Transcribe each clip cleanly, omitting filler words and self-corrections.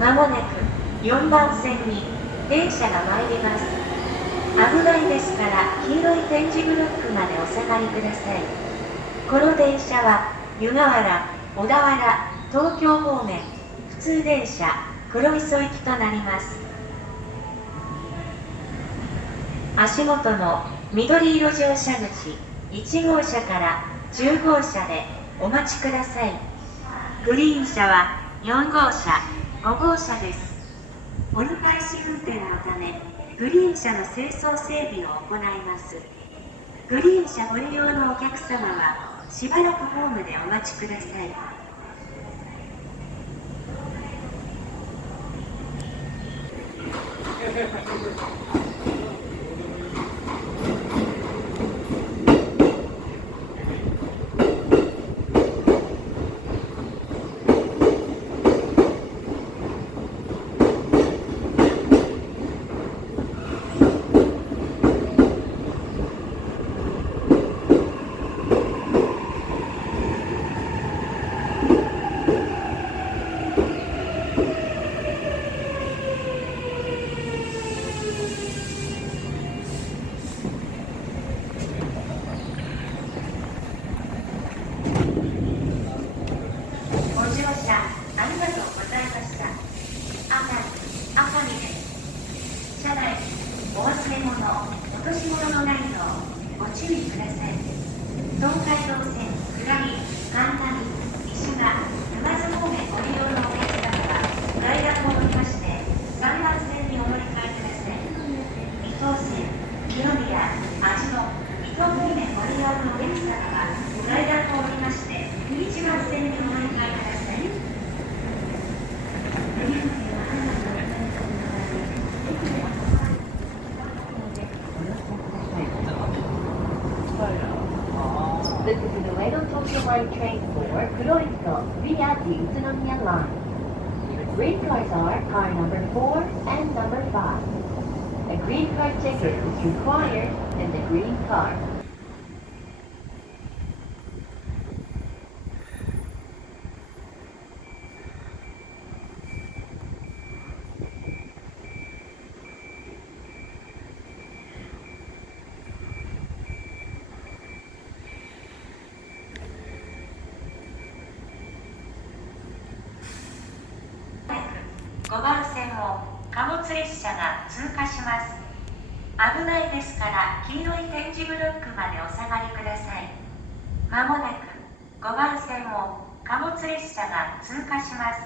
まもなく4番線に電車が参ります。危ないですから黄色い点字ブロックまでお下がりください。この電車は湯河原、小田原、東京方面普通電車黒磯行きとなります。足元の緑色乗車口1号車から10号車でお待ちください。グリーン車は4号車、5号車です。折り返し運転のためグリーン車の清掃整備を行います。グリーン車ご利用のお客様はしばらくホームでお待ちください。This is the Uedo Tokyo Line train for Kuroiso via the Utsunomiya Line. Green cars are car number 4 and number 5. A green card ticket is required in the green car.5番線を貨物列車が通過します。危ないですから黄色い点字ブロックまでお下がりください。まもなく5番線を貨物列車が通過します。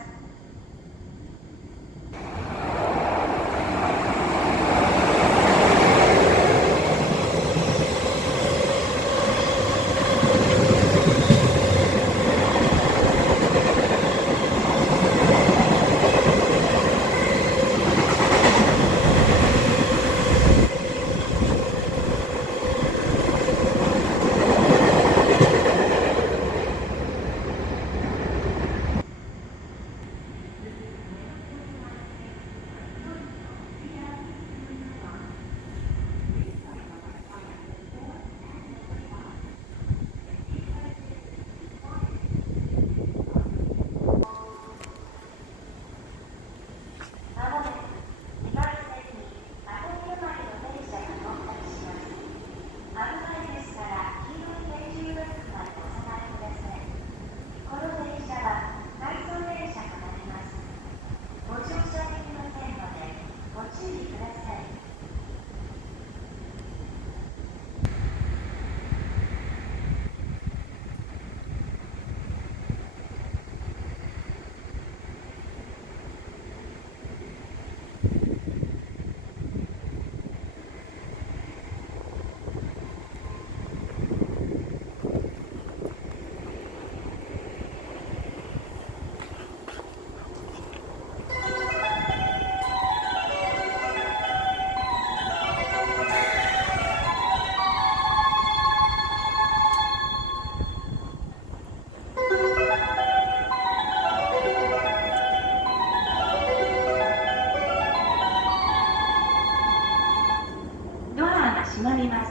閉まります。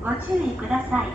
ご注意ください。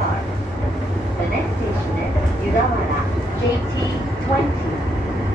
car. The next station is Yudawara JT20.